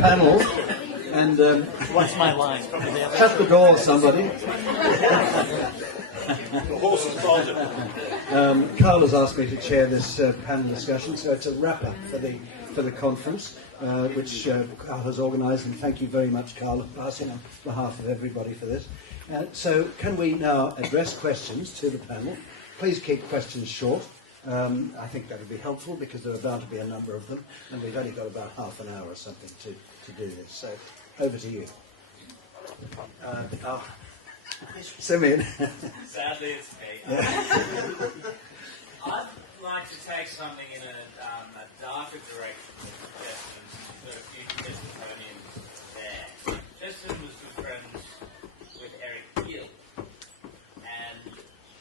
panel. And what's my line? Shut the door, somebody. The horse is bolted. Carl has asked me to chair this panel discussion, so it's a wrap-up for the conference, which Carl has organised, and thank you very much, Carl, passing on behalf of everybody for this. So can we now address questions to the panel? Please keep questions short. I think that would be helpful because there are bound to be a number of them, and we've only got about half an hour or something to do this. So over to you. Simeon. Sadly, it's me. I'd like to take something in a darker direction with Chesterton's. There are a few Chestertonians there. Chesterton was good friends with Eric Gill, and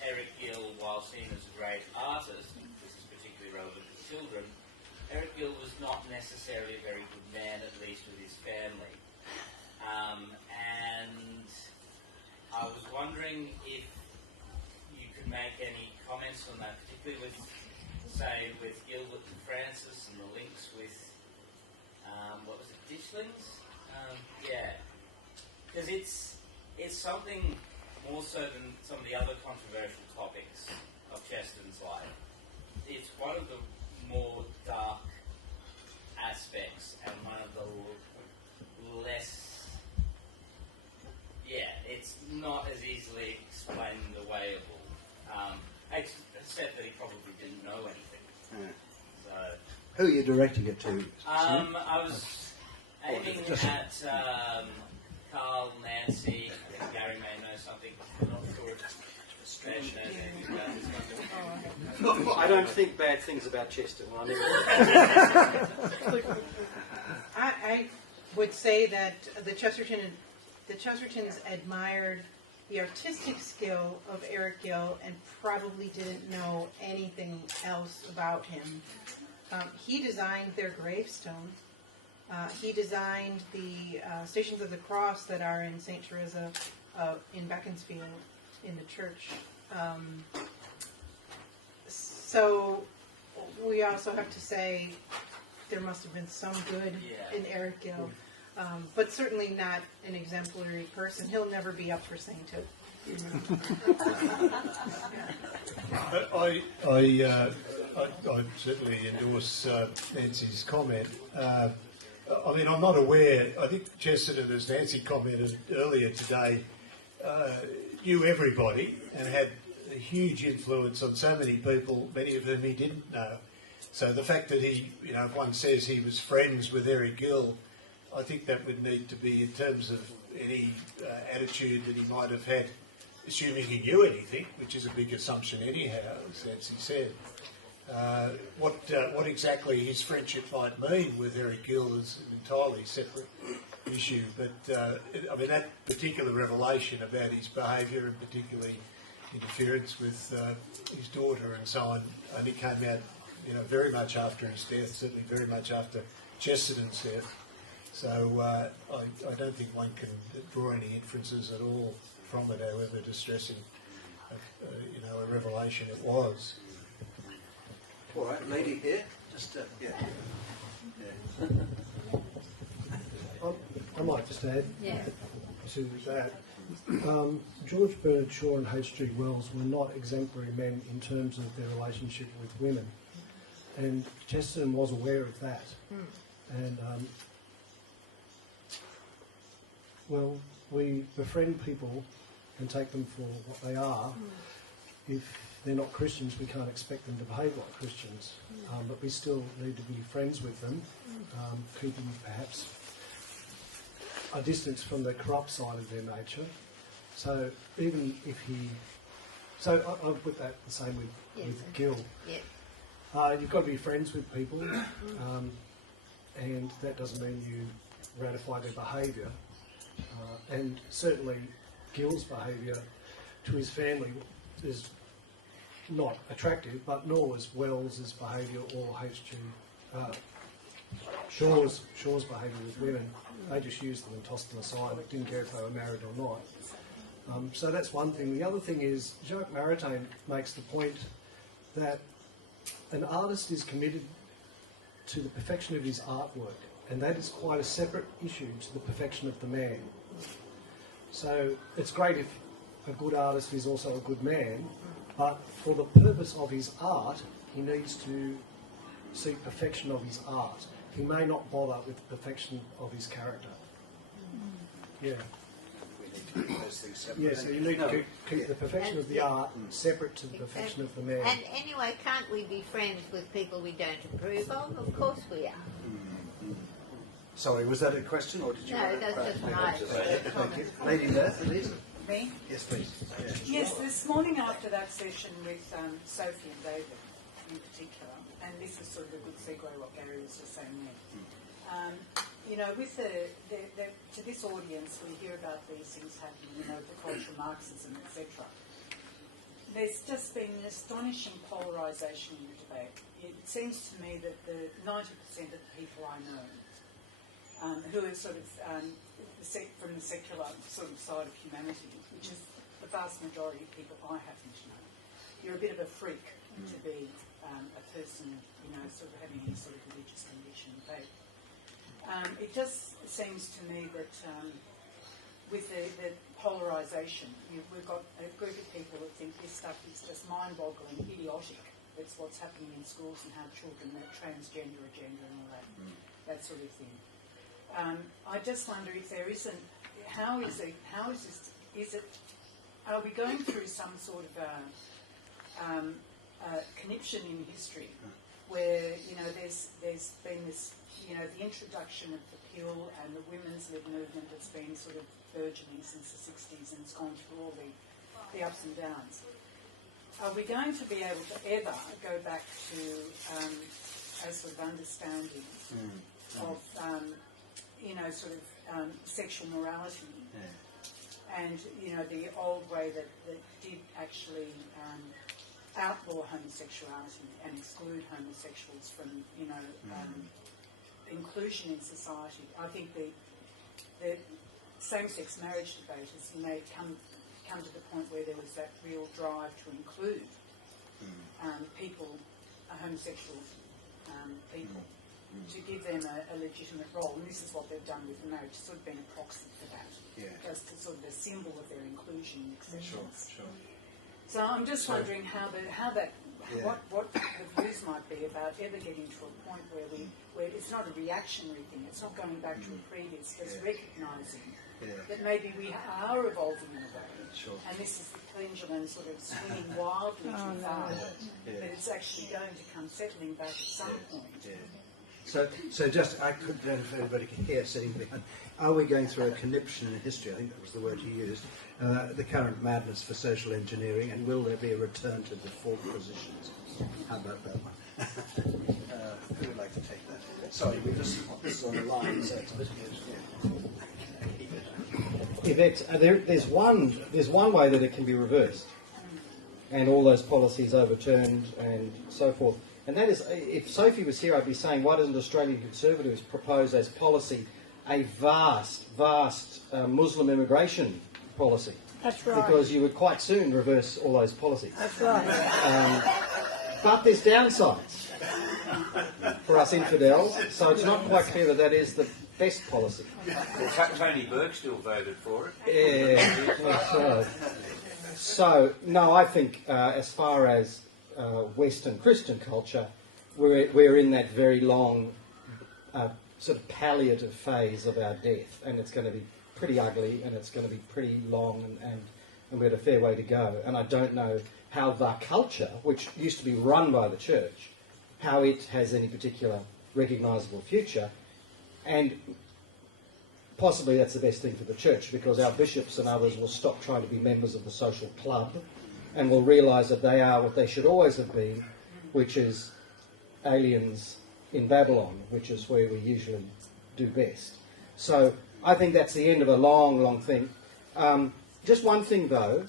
Eric Gill, while seen as a great artist, this is particularly relevant to children, Eric Gill was not necessarily a very good man, at least with his family. And I was wondering if you could make any comments on that, particularly with, say, with Gilbert and Francis and the links with, what was it, Ditchlings? Yeah. Because it's something more so than some of the other controversial topics of Chesterton's life. It's one of the more dark aspects and one of the less... Yeah, it's not as easily explained awayable, except that he probably didn't know anything. So, who are you directing it to? I was aiming at Carl, Nancy. I think Gary may know something. I'm not sure if Ben knows anything about this one. I don't think bad things about Chester. I would say that the Chestertons admired the artistic skill of Eric Gill and probably didn't know anything else about him. He designed their gravestone. He designed the Stations of the Cross that are in St. Teresa in Beaconsfield in the church. So we also have to say there must have been some good in Eric Gill. But certainly not an exemplary person. He'll never be up for sainthood. I certainly endorse Nancy's comment. I mean, I'm not aware. I think Chesterton, as Nancy commented earlier today, knew everybody and had a huge influence on so many people, many of whom he didn't know. So the fact that he, if one says he was friends with Eric Gill, I think that would need to be in terms of any attitude that he might have had, assuming he knew anything, which is a big assumption anyhow, as Nancy said. What exactly his friendship might mean with Eric Gill is an entirely separate issue. But, I mean, that particular revelation about his behaviour and particularly interference with his daughter and so on only came out, very much after his death, certainly very much after Chesterton's death. So I don't think one can draw any inferences at all from it, however distressing, a revelation it was. All right, lady here, just yeah. I might just add to that. George Bernard Shaw and H.G. Wells were not exemplary men in terms of their relationship with women, and Chesterton was aware of that. And we befriend people and take them for what they are. If they're not Christians, we can't expect them to behave like Christians, but we still need to be friends with them, keeping perhaps a distance from the corrupt side of their nature. So even if I'll put that the same with Gill. Yeah. You've got to be friends with people, and that doesn't mean you ratify their behaviour. And certainly Gill's behaviour to his family is not attractive, but nor was Wells's behaviour or H.G. Shaw's behaviour with women. They just used them and tossed them aside. Didn't care if they were married or not. So that's one thing. The other thing is Jacques Maritain makes the point that an artist is committed to the perfection of his artwork, and that is quite a separate issue to the perfection of the man. So it's great if a good artist is also a good man, but for the purpose of his art, he needs to seek perfection of his art. He may not bother with the perfection of his character. Yeah. We need to keep those things separate. Yeah, so you need to keep the perfection of the art separate to the perfection of the man. And anyway, can't we be friends with people we don't approve of? Of course we are. Sorry, was that a question or did you? No, want to- that's just Thank my you. comment. Lady there, please. Me? Yes, please. Yes, this morning after that session with Sophie and David in particular, and this is sort of a good segue what Gary was just saying there. You know, with to this audience, we hear about these things happening, you know, the culture of Marxism, etc. There's just been an astonishing polarisation in the debate. It seems to me that the 90% of the people I know who are sort of from the secular sort of side of humanity, which is the vast majority of people I happen to know, you're a bit of a freak to be a person, you know, sort of having any sort of religious conviction and faith. It just seems to me that with the polarisation, we've got a group of people that think this stuff is just mind-boggling, idiotic. It's what's happening in schools and how children are transgender agenda and all that sort of thing. I just wonder if there isn't. How is it? Are we going through some sort of conniption in history, where you know there's been this, you know, the introduction of the pill and the women's lib movement that's been sort of burgeoning since the 60s, and it's gone through all the ups and downs. Are we going to be able to ever go back to a sort of understanding of you know, sort of sexual morality, and you know the old way that did actually outlaw homosexuality and exclude homosexuals from, you know, inclusion in society? I think the same-sex marriage debate has made come to the point where there was that real drive to include people, homosexual people, to give them a legitimate role, and this is what they've done with the marriage. It's sort of been a proxy for that, just a sort of a symbol of their inclusion and acceptance. Sure. So I'm just wondering what the views might be about ever getting to a point where it's not a reactionary thing, it's not going back to a previous, it's recognising that maybe we are evolving in a way, and this is the pendulum sort of swinging wildly too far, that it's actually going to come settling back at some point. So just, I couldn't know if anybody can hear sitting behind. Are we going through a conniption in history? I think that was the word you used. The current madness for social engineering, and will there be a return to default positions? How about that one? Who would like to take that? Sorry, we just want this on the line, so it's a bit there's one way that it can be reversed, and all those policies overturned and so forth. And that is, if Sophie was here, I'd be saying, why doesn't Australian Conservatives propose as policy a vast Muslim immigration policy? That's right. Because you would quite soon reverse all those policies. That's right. But there's downsides for us infidels, so it's not quite clear that is the best policy. Tony Burke still voted for it. Yeah, that's right. So, no, I think as far as Western Christian culture, we're in that very long sort of palliative phase of our death, and it's going to be pretty ugly, and it's going to be pretty long, and we've got a fair way to go. And I don't know how the culture, which used to be run by the church, how it has any particular recognisable future, and possibly that's the best thing for the church, because our bishops and others will stop trying to be members of the social club and will realise that they are what they should always have been, which is aliens in Babylon, which is where we usually do best. So I think that's the end of a long, long thing. Just one thing, though,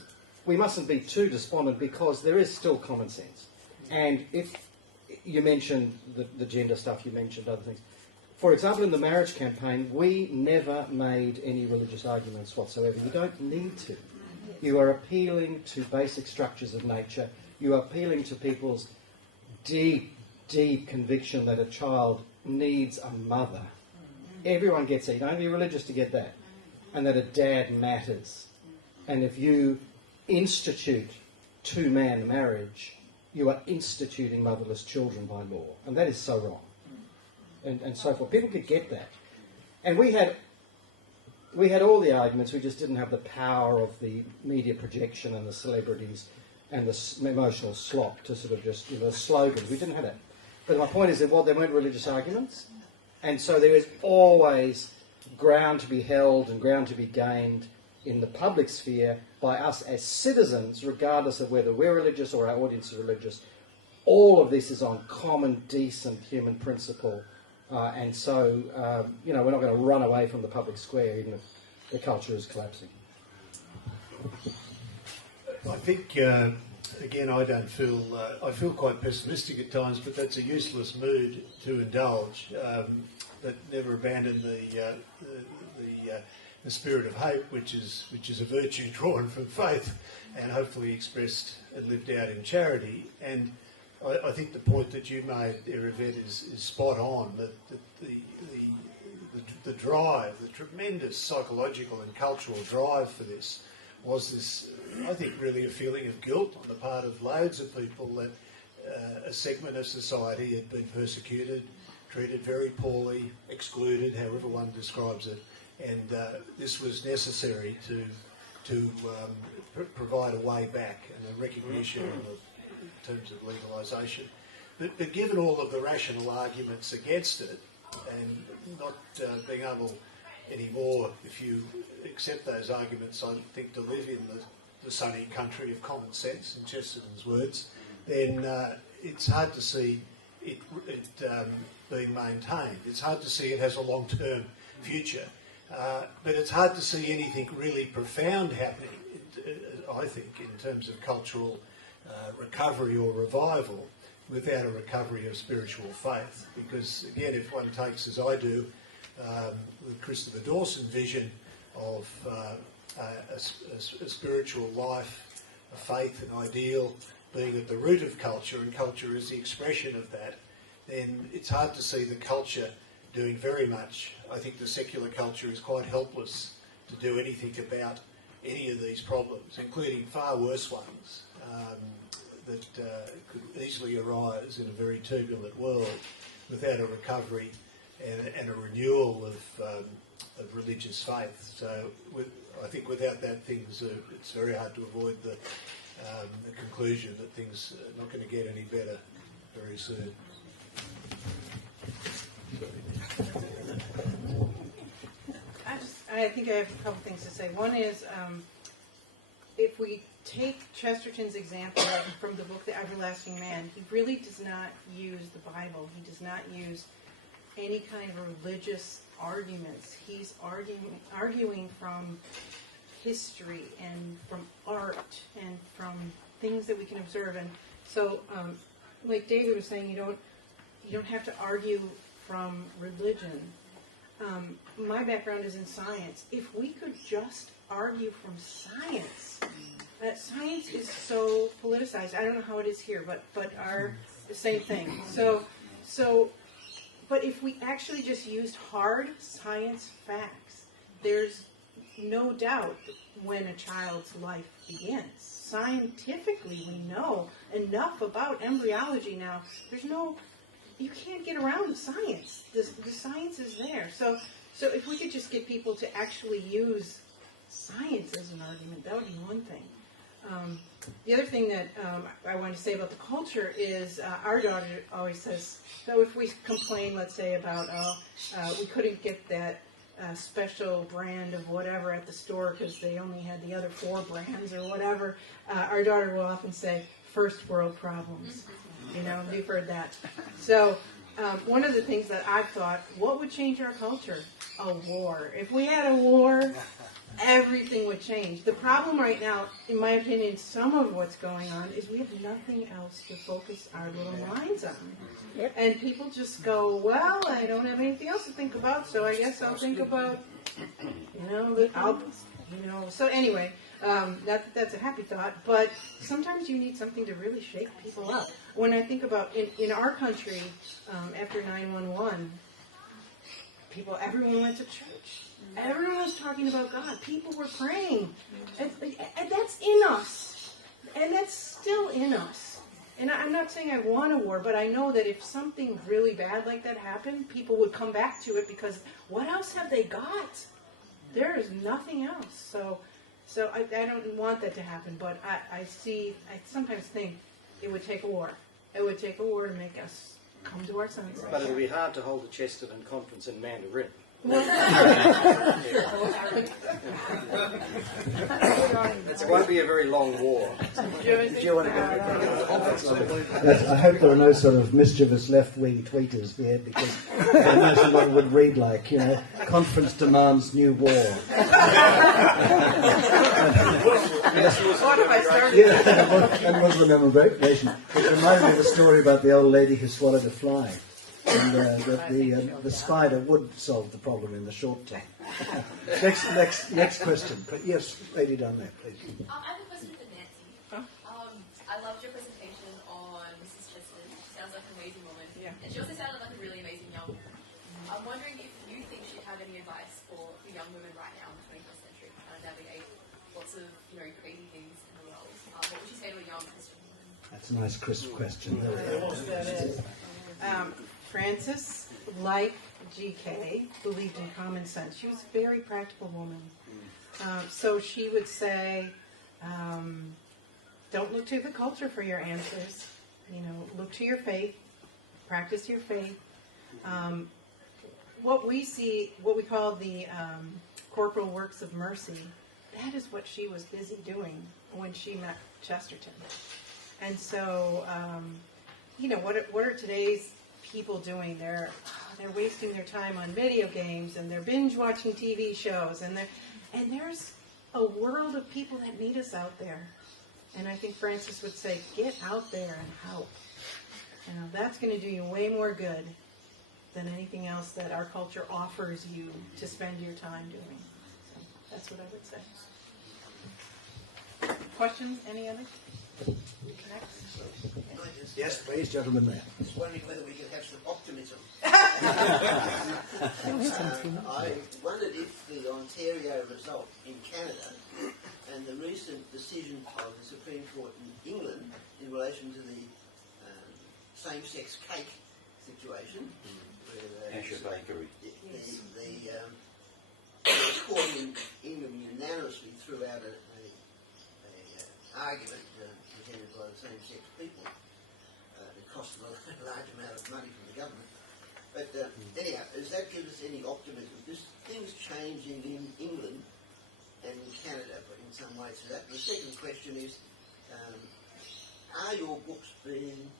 we mustn't be too despondent, because there is still common sense. And if you mentioned the gender stuff, you mentioned other things. For example, in the marriage campaign, we never made any religious arguments whatsoever. You don't need to. You are appealing to basic structures of nature. You are appealing to people's deep, deep conviction that a child needs a mother Everyone gets that. You don't have to be religious to get that. And that a dad matters. And if you institute two-man marriage, you are instituting motherless children by law. And that is so wrong. And so forth. People could get that. And we had all the arguments, we just didn't have the power of the media projection and the celebrities and the emotional slop to sort of just, the slogans. We didn't have that. But my point is that, there weren't religious arguments. And so there is always ground to be held and ground to be gained in the public sphere by us as citizens, regardless of whether we're religious or our audience is religious. All of this is on common, decent human principle. And so, we're not going to run away from the public square even if the culture is collapsing. I think, again, I feel quite pessimistic at times, but that's a useless mood to indulge. That never abandon the spirit of hope, which is a virtue drawn from faith and hopefully expressed and lived out in charity. And I think the point that you made, Yvette, is spot on. That the drive, the tremendous psychological and cultural drive for this was this, I think, really a feeling of guilt on the part of loads of people that a segment of society had been persecuted, treated very poorly, excluded, however one describes it, and this was necessary to provide a way back and a recognition in terms of legalisation. But given all of the rational arguments against it, and not being able anymore, if you accept those arguments, I think, to live in the sunny country of common sense, in Chesterton's words, then it's hard to see it being maintained. It's hard to see it has a long-term future. But it's hard to see anything really profound happening, I think, in terms of cultural recovery or revival without a recovery of spiritual faith. Because, again, if one takes, as I do, the Christopher Dawson vision of a spiritual life, a faith, an ideal being at the root of culture, and culture is the expression of that, then it's hard to see the culture doing very much. I think the secular culture is quite helpless to do anything about any of these problems, including far worse ones that could easily arise in a very turbulent world without a recovery and a renewal of religious faith. So I think without that, it's very hard to avoid the conclusion that things are not going to get any better very soon. I think I have a couple things to say. One is, if we take Chesterton's example from the book The Everlasting Man, he really does not use the Bible. He does not use any kind of religious arguments. He's arguing from history and from art and from things that we can observe. And so, like David was saying, you don't have to argue from religion. My background is in science. If we could just argue from science, that science is so politicized. I don't know how it is here, but the same thing. But if we actually just used hard science facts, there's no doubt when a child's life begins. Scientifically, we know enough about embryology now. You can't get around the science. The science is there. So if we could just get people to actually use science as an argument, that would be one thing. The other thing that I wanted to say about the culture is our daughter always says, so if we complain, let's say, about, we couldn't get that special brand of whatever at the store because they only had the other 4 brands or whatever, our daughter will often say, first world problems. We've heard that. So one of the things that I've thought, what would change our culture? A war. If we had a war, everything would change. The problem right now, in my opinion, some of what's going on is we have nothing else to focus our little minds on. Yep. And people just go, well, I don't have anything else to think about, so I guess I'll think about, So anyway, that's a happy thought, but sometimes you need something to really shake people up. When I think about, in our country, after 9/11, everyone went to church. Everyone was talking about God. People were praying. And that's in us. And that's still in us. And I'm not saying I want a war, but I know that if something really bad like that happened, people would come back to it because what else have they got? There is nothing else. So I don't want that to happen, but I sometimes think it would take a war. It would take a war to make us come to our senses. But it'll be hard to hold a Chesterton conference in Mandarin. Well, It won't be a very long war. Do you want to go? Yes, I hope there are no sort of mischievous left-wing tweeters here, because I imagine one would read like, conference demands new war. What if I started? Yeah, and Muslim immigration. It reminded me of a story about the old lady who swallowed a fly. And the spider would solve the problem in the short term. Next question. Yes, lady down there, please. I have a question for Nancy. I loved your presentation on Mrs. Chesterton. She sounds like an amazing woman. Yeah. And she also sounded like a really amazing young woman. I'm wondering if you think she'd have any advice for young women right now in the 21st century trying to navigate lots of crazy things in the world. What would you say to a young Christian woman? That's a nice crisp question. That is. Frances, like GK, believed in common sense. She was a very practical woman. So she would say, don't look to the culture for your answers. Look to your faith. Practice your faith. What we see, what we call the corporal works of mercy, that is what she was busy doing when she met Chesterton. And so, what are today's people doing? They're wasting their time on video games, and they're binge watching TV shows, and there's a world of people that need us out there. And I think Francis would say, get out there and help. That's going to do you way more good than anything else that our culture offers you to spend your time doing. So that's what I would say. Questions? Any other? Next. Yes, please, gentlemen there. I was wondering whether we could have some optimism. I wondered if the Ontario result in Canada and the recent decision of the Supreme Court in England in relation to the same-sex cake situation, where Asher Bakery. the court in England unanimously threw out an argument presented by the same-sex people. It cost them a large amount of money from the government. But anyhow, does that give us any optimism? Because things changing in England and in Canada, but in some ways to that. The second question is, are your books being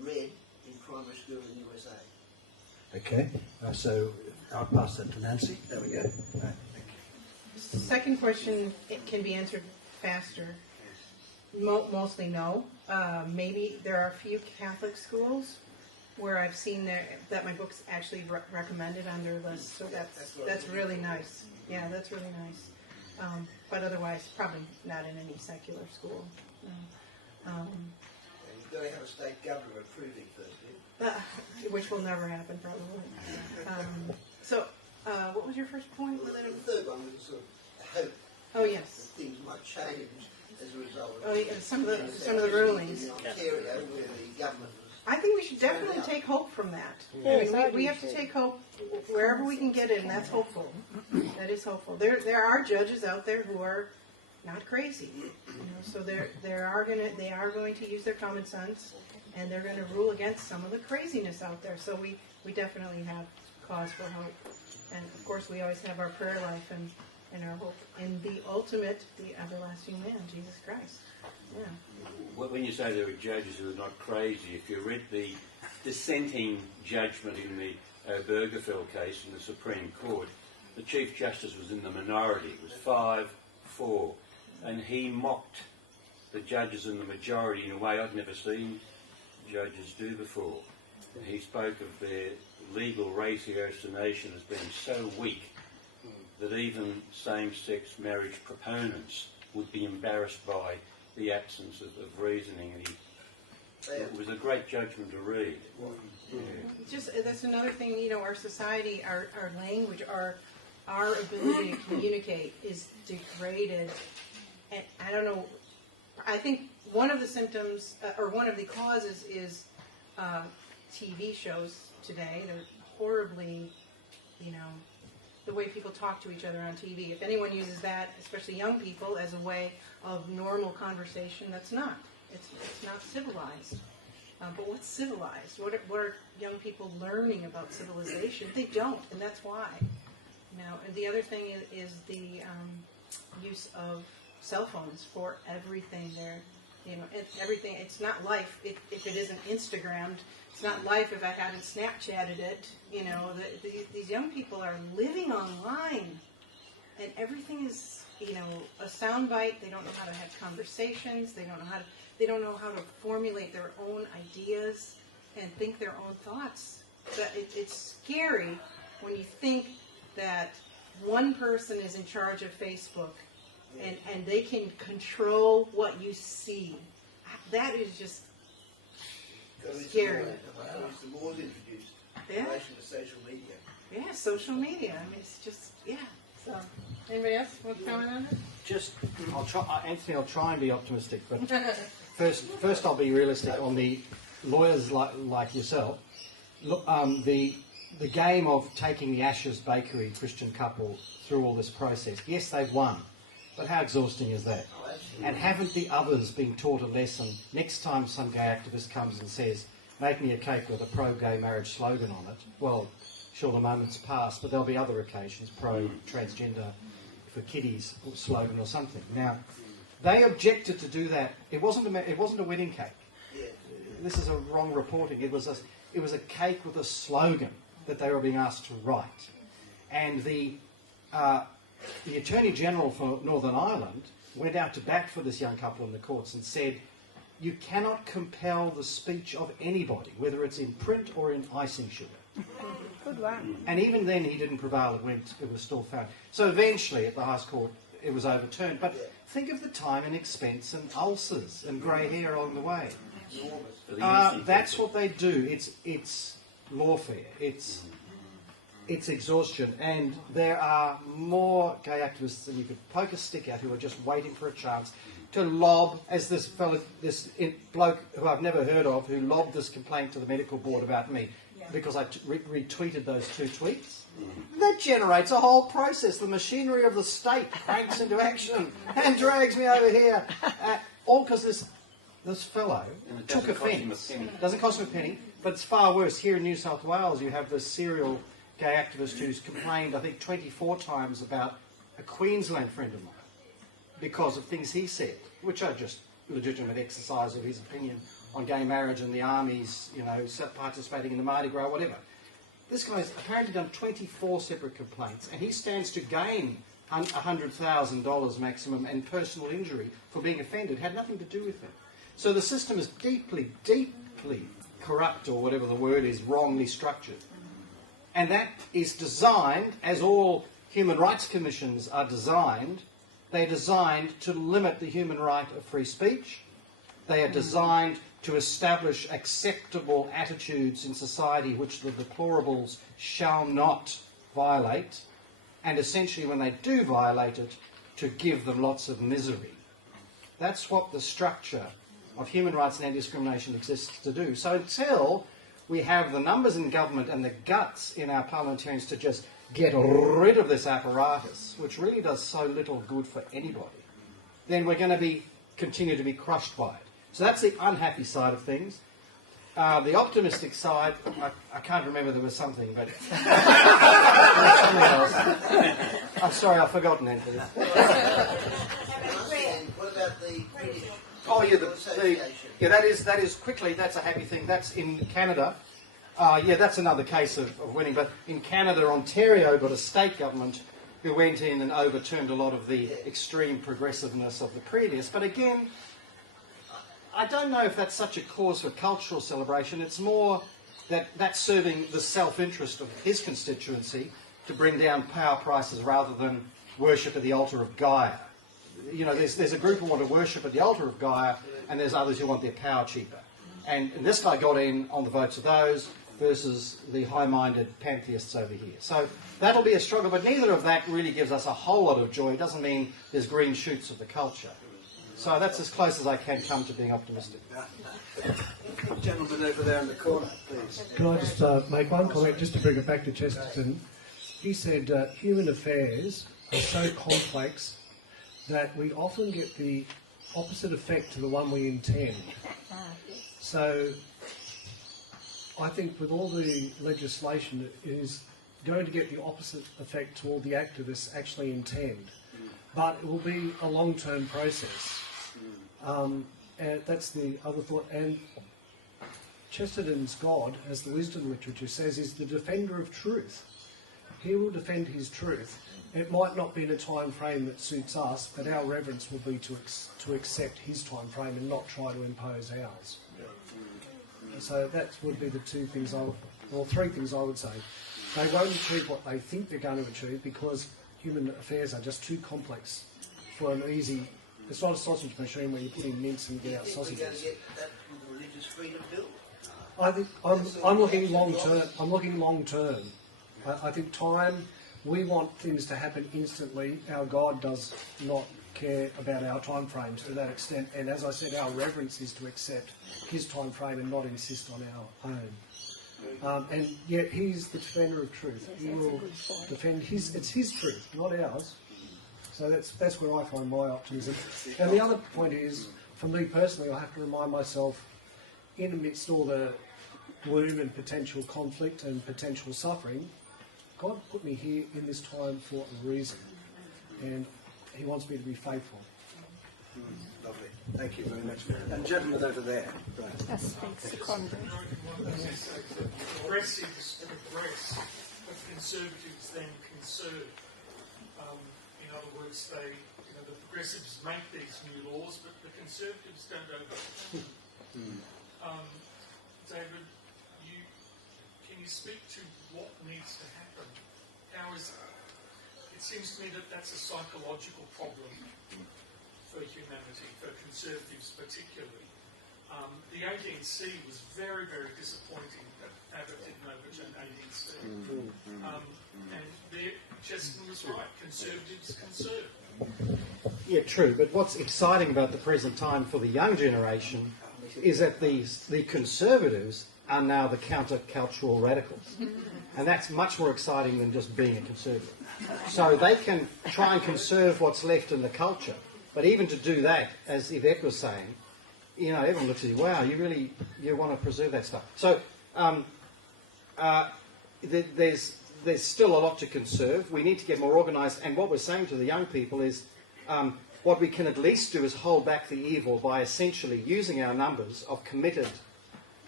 read in primary school in the USA? Okay, so I'll pass that to Nancy. There we go. Right, thank you. Second question, it can be answered faster. Mostly no. Maybe there are a few Catholic schools where I've seen that my book's actually recommended on their list, so that's really nice. Yeah, that's really nice. But otherwise, probably not in any secular school. No. You've got to have a state governor approving first, which will never happen, probably. So, what was your first point? well, then the third one was sort of hope Oh yes. that things might change as a result of Oh, yeah, some of the rulings. in Ontario, where the government was. I think we should definitely take hope from that. I mean, we have to take hope wherever we can get it, and that's hopeful. That is hopeful. There are judges out there who are not crazy, so they are going to use their common sense, and they're going to rule against some of the craziness out there. So we definitely have cause for hope, and of course we always have our prayer life and our hope in the ultimate, the everlasting man, Jesus Christ. Yeah. When you say there are judges who are not crazy, if you read the dissenting judgment in the Obergefell case in the Supreme Court, the Chief Justice was in the minority. It was 5-4. And he mocked the judges in the majority in a way I'd never seen judges do before. He spoke of their legal ratiocination as being so weak that even same-sex marriage proponents would be embarrassed by the absence of reasoning. And It was a great judgment to read. Just that's another thing. You know, our society, our language, our ability to communicate is degraded. And I don't know. I think one of the symptoms or one of the causes is TV shows today. They're horribly, you know, the way people talk to each other on TV. If anyone uses that, especially young people, as a way of normal conversation, that's not. It's not civilized. But what's civilized? What are young people learning about civilization? They don't, and that's why. Now, and the other thing is the use of cell phones for everything. Everything. It's not life if it isn't Instagrammed. It's not life if I haven't Snapchatted it. You know, these young people are living online, and everything is, you know, a soundbite. They don't know how to have conversations. They don't know how to formulate their own ideas and think their own thoughts. But it's scary when you think that one person is in charge of Facebook and they can control what you see. That is just scary. The laws introduced in Yeah. relation to social media. Yeah, social media. I mean, it's just, yeah. So, anybody else want to comment on it? Anthony, I'll try and be optimistic, but first I'll be realistic on the lawyers like yourself. Look, the game of taking the Ashes Bakery Christian couple through all this process. Yes, they've won, but how exhausting is that? And haven't the others been taught a lesson? Next time some gay activist comes and says, "Make me a cake with a pro-gay marriage slogan on it," well, sure, the moment's passed, but there'll be other occasions, pro-transgender for kiddies slogan or something. Now, they objected to do that. It wasn't a wedding cake. This is a wrong reporting. It was a cake with a slogan that they were being asked to write. And the Attorney General for Northern Ireland went out to bat for this young couple in the courts and said, you cannot compel the speech of anybody, whether it's in print or in icing sugar. Good one. And even then he didn't prevail. It was still found. So eventually at the highest court it was overturned. But think of the time and expense and ulcers and grey hair along the way. That's what they do. It's lawfare. It's exhaustion. And there are more gay activists than you could poke a stick at who are just waiting for a chance to lob, as this bloke who I've never heard of, who lobbed this complaint to the medical board about me because I retweeted those 2 tweets. That generates a whole process. The machinery of the state cranks into action and drags me over here. All because this fellow took offence. Doesn't cost him a penny, but it's far worse. Here in New South Wales, you have this serial gay activist who's complained, I think, 24 times about a Queensland friend of mine because of things he said, which are just legitimate exercise of his opinion on gay marriage and the armies, you know, participating in the Mardi Gras, whatever. This guy's apparently done 24 separate complaints, and he stands to gain $100,000 maximum and personal injury for being offended. Had nothing to do with him. So the system is deeply, deeply corrupt, or whatever the word is, wrongly structured. And that is designed, as all human rights commissions are designed, they're designed to limit the human right of free speech. They are designed to establish acceptable attitudes in society which the deplorables shall not violate, and essentially when they do violate it, to give them lots of misery. That's what the structure of human rights and anti-discrimination exists to do. So until we have the numbers in government and the guts in our parliamentarians to just get rid of this apparatus, which really does so little good for anybody, then we're going to continue to be crushed by it. So that's the unhappy side of things. The optimistic side, I can't remember, there was something, but there was something else. I'm sorry, I've forgotten Anthony. What about the British? Oh yeah, that is quickly. That's a happy thing. That's in Canada. That's another case of winning. But in Canada, Ontario got a state government who went in and overturned a lot of the extreme progressiveness of the previous. But again, I don't know if that's such a cause for cultural celebration. It's more that that's serving the self-interest of his constituency to bring down power prices rather than worship at the altar of Gaia. You know, there's a group who want to worship at the altar of Gaia, and there's others who want their power cheaper. and this guy got in on the votes of those versus the high-minded pantheists over here. So that'll be a struggle, but neither of that really gives us a whole lot of joy. It doesn't mean there's green shoots of the culture. So that's as close as I can come to being optimistic. Gentleman over there in the corner, please. Can I just make one comment, just to bring it back to Chesterton? He said human affairs are so complex that we often get the opposite effect to the one we intend. So I think with all the legislation, it is going to get the opposite effect to all the activists actually intend. But it will be a long-term process. And that's the other thought. And Chesterton's God, as the wisdom literature says, is the defender of truth. He will defend his truth. It might not be in a time frame that suits us, but our reverence will be to accept his time frame and not try to impose ours. So that would be the two things, or three things I would say. They won't achieve what they think they're going to achieve because human affairs are just too complex for an easy. It's not a sausage machine where you put in mince and get out sausages. We're going to get that with the Religious Freedom Bill. I think I'm looking long term. I'm looking long term. I think time. We want things to happen instantly. Our God does not care about our time frames to that extent. And as I said, our reverence is to accept his time frame and not insist on our own. And yet he's the defender of truth. He will defend his. It's his truth, not ours. So that's where I find my optimism. And the other point is, for me personally, I have to remind myself, in amidst all the gloom and potential conflict and potential suffering, God put me here in this time for a reason, and he wants me to be faithful. Lovely. Thank you very much. And gentleman over there. Right. That speaks to Congress. Progressives progress, but conservatives then conserve. In other words, the progressives make these new laws, but the conservatives don't obey. David, can you speak to what needs to happen? How is it seems to me that that's a psychological problem for humanity, for conservatives particularly. The 18C was very, very disappointing that Abbott didn't overturn 18C. And Chesterton was right, conservatives conserve. Yeah, true. But what's exciting about the present time for the young generation is that the conservatives are now the counter-cultural radicals. And that's much more exciting than just being a conservative. So they can try and conserve what's left in the culture. But even to do that, as Yvette was saying, everyone looks at you, wow, you want to preserve that stuff. So there's still a lot to conserve. We need to get more organised. And what we're saying to the young people is what we can at least do is hold back the evil by essentially using our numbers of committed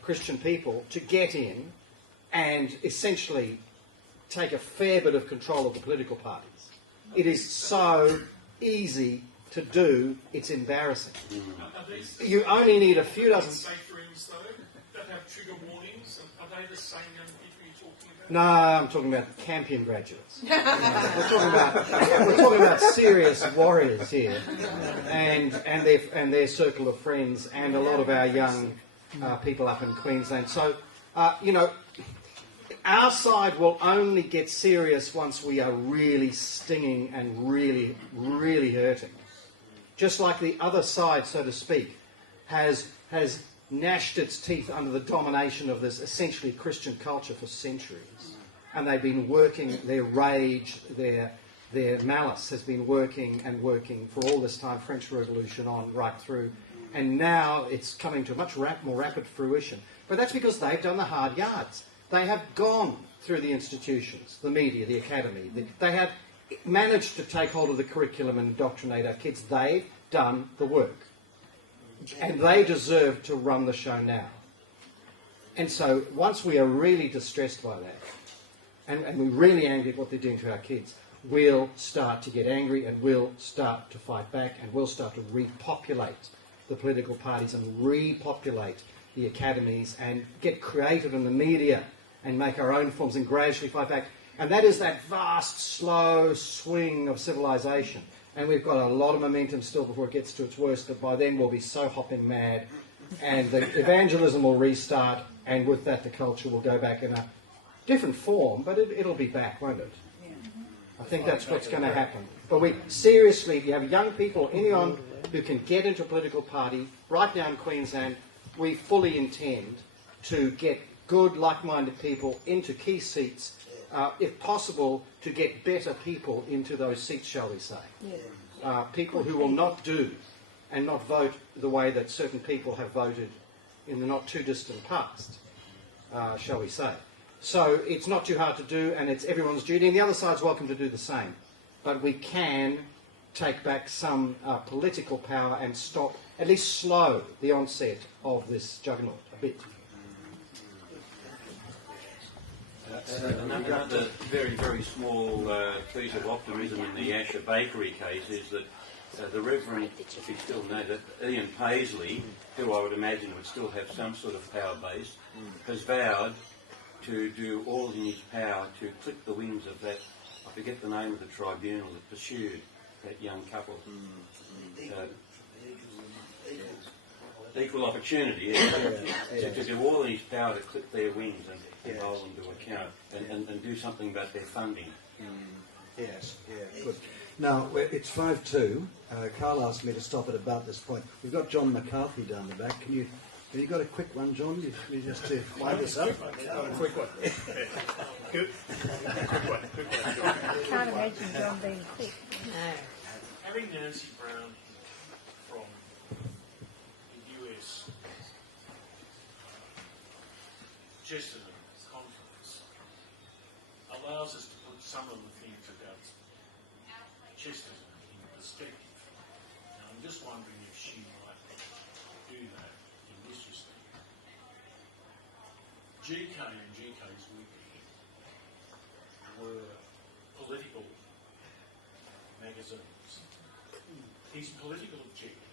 Christian people to get in and essentially take a fair bit of control of the political parties. It is so easy to do, it's embarrassing. You only need a few dozen. Safe rooms, though, that have trigger warnings, are they the same young people you're talking about? No, I'm talking about Campion graduates. We're talking about serious warriors here, and their circle of friends, and a lot of our young people up in Queensland. So, our side will only get serious once we are really stinging and really, really hurting. Just like the other side, so to speak, has gnashed its teeth under the domination of this essentially Christian culture for centuries. And they've been working, their rage, their malice has been working and working for all this time, French Revolution on right through. And now it's coming to a much more rapid fruition. But that's because they've done the hard yards. They have gone through the institutions, the media, the academy. They have managed to take hold of the curriculum and indoctrinate our kids. They've done the work. And they deserve to run the show now. And so once we are really distressed by that, and we're really angry at what they're doing to our kids, we'll start to get angry and we'll start to fight back and we'll start to repopulate the political parties and repopulate the academies and get creative in the media and make our own forms and gradually fight back. And that is that vast, slow swing of civilization. And we've got a lot of momentum still before it gets to its worst, but by then we'll be so hopping mad and the evangelism will restart, and with that the culture will go back in a different form, but it'll be back, won't it? I think that's what's going to happen. But we seriously, if you have young people, anyone who can get into a political party, right now in Queensland, we fully intend to get good, like-minded people into key seats, if possible, to get better people into those seats, shall we say. People who will not do and not vote the way that certain people have voted in the not too distant past, shall we say. So it's not too hard to do, and it's everyone's duty, and the other side's welcome to do the same. But we can take back some political power and stop, at least slow the onset of this juggernaut a bit. Another very, very small piece of optimism in the Asher Bakery case is that the Reverend, if you still know that, Ian Paisley, who I would imagine would still have some sort of power base, has vowed to do all in his power to clip the wings of that, I forget the name of the tribunal that pursued that young couple. Equal opportunity, to do all in his power to clip their wings and hold them to account and do something about their funding. Yes, yeah, good. Now, it's 5:02. Carl asked me to stop at about this point. We've got John McCarthy down the back. Have you got a quick one, John? You just to wind us up? A quick one. Good. Quick one. I can't imagine John being quick. No. Having Nancy Brown from the US Chesterton conference allows us to put some of the things about Chesterton in perspective. Now, I'm just wondering if she might do that in this respect. GK and GK's Weekly were political magazines. His political objective,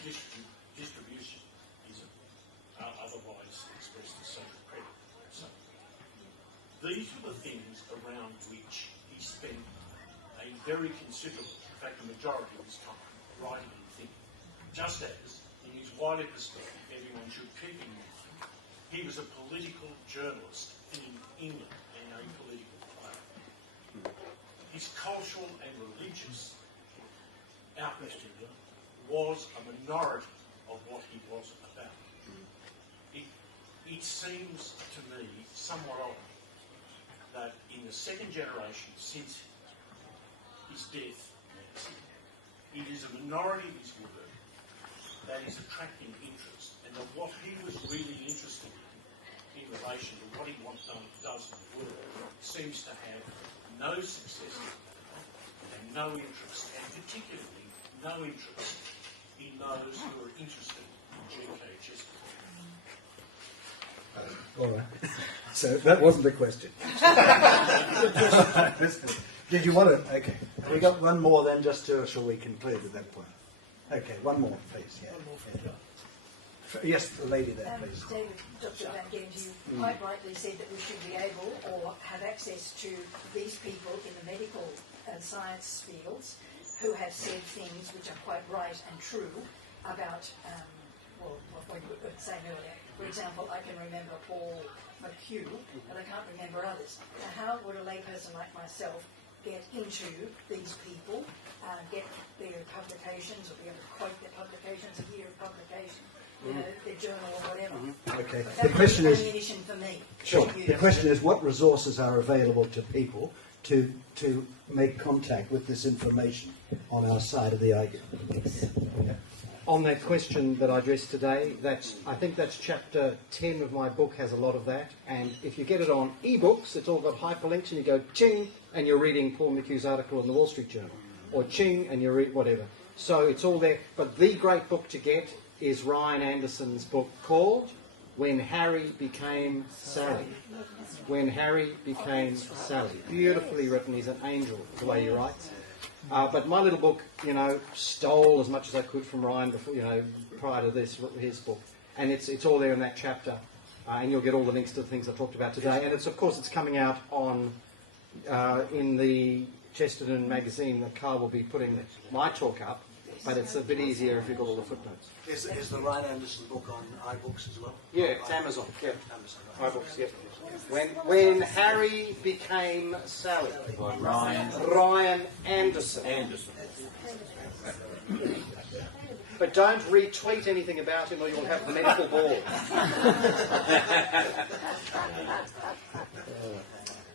distribution, is otherwise expressed as social credit. So, these were the things around which he spent a very considerable, in fact the majority of his time, writing and thinking. Just as, in his wider perspective, everyone should keep in mind, he was a political journalist in England and a political player. His cultural and religious outlook was a minority of what he was about. It seems to me somewhat odd that in the second generation since his death, it is a minority of his work that is attracting interest, and that what he was really interested in relation to what he does in the world seems to have no success and no interest, and particularly no interest in those who are interested in G.K. Chesterton. All right. So that wasn't the question. Did you want to? Okay. We got one more then, just to, shall we conclude at that point? Okay, one more, please. Yeah. One more from yes, the lady there, please. David, Dr. Van Gent, you quite rightly said that we should be able or have access to these people in the medical and science fields who have said things which are quite right and true about, what you were saying earlier. For example, I can remember Paul McHugh, but I can't remember others. Now, how would a layperson like myself get into these people, get their publications, or be able to quote their publications, a year of publication, their journal or whatever? Okay. That The question is ammunition for me. Sure. The question is, what resources are available to people to make contact with this information on our side of the argument? Yeah. On that question that I addressed today, I think that's chapter 10 of my book, has a lot of that. And if you get it on ebooks, it's all got hyperlinks, and you go ching, and you're reading Paul McHugh's article in the Wall Street Journal, or ching, and you read whatever. So it's all there. But the great book to get is Ryan Anderson's book called When Harry Became Sally. When Harry Became Sally. Beautifully written. He's an angel, the way he writes. But my little book, stole as much as I could from Ryan before, prior to this, his book. And it's all there in that chapter. And you'll get all the links to the things I talked about today. And of course, it's coming out on in the Chesterton magazine that Carl will be putting my talk up. but it's a bit easier if you've got all the footnotes. Is the Ryan Anderson book on iBooks as well? Yeah, it's Amazon. Yeah, Amazon. iBooks. Yep. When Harry became Sally. By Ryan Anderson. But don't retweet anything about him or you'll have the medical board.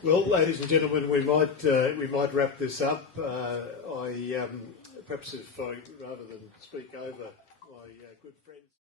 Well, ladies and gentlemen, we might wrap this up. Perhaps if I, rather than speak over my good friends.